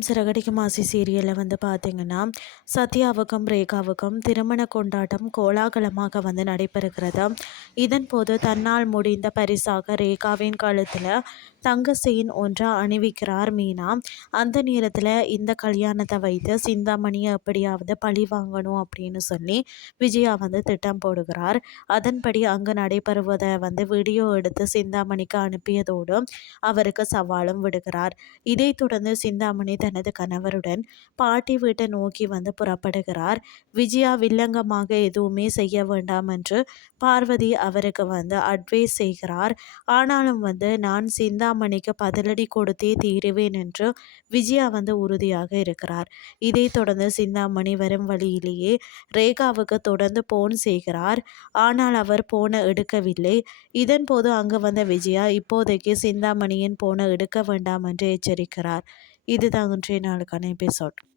வணக்கம். சிறகடிக்க மாசி சீரியலில் பார்த்தீங்கன்னா, சத்யாவுக்கும் ரேகாவுக்கும் திருமண கொண்டாட்டம் கோலாகலமாக நடைபெறுகிறது. இதன்போது தன்னால் முடிந்த பரிசாக ரேகாவின் கழுத்தில் தங்க செயின் ஒன்றை அணிவிக்கிறார் மீனா. அந்த நேரத்தில் இந்த கல்யாணத்தை வைத்து சிந்தாமணியை எப்படியாவது பழி வாங்கணும் அப்படின்னு சொல்லி விஜயா திட்டம் போடுகிறார். அதன்படி அங்கு நடைபெறுவதை வீடியோ எடுத்து சிந்தாமணிக்கு அனுப்பியதோடு அவருக்கு சவாலும் விடுகிறார். இதைத் தொடர்ந்து சிந்தாமணி தனது கணவருடன் பாட்டி வீட்டை நோக்கி புறப்படுகிறார். விஜயா வில்லங்கமாக எதுவுமே செய்ய வேண்டாம் என்று பார்வதி அவருக்கு அட்வைஸ் செய்கிறார். ஆனாலும் நான் சிந்தாமணிக்கு பதிலடி கொடுத்தே தீருவேன் என்று விஜயா உறுதியாக இருக்கிறார். இதைத் தொடர்ந்து சிந்தாமணி வரும் வழியிலேயே ரேகாவுக்கு தொடர்ந்து போன் செய்கிறார். ஆனால் அவர் போனை எடுக்கவில்லை. இதன் போது அங்கு வந்த விஜயா இப்போதைக்கு சிந்தாமணியின் போனை எடுக்க வேண்டாம் என்று எச்சரிக்கிறார். இதுதான் இன்றைய நாளுக்கான எபிசோட்.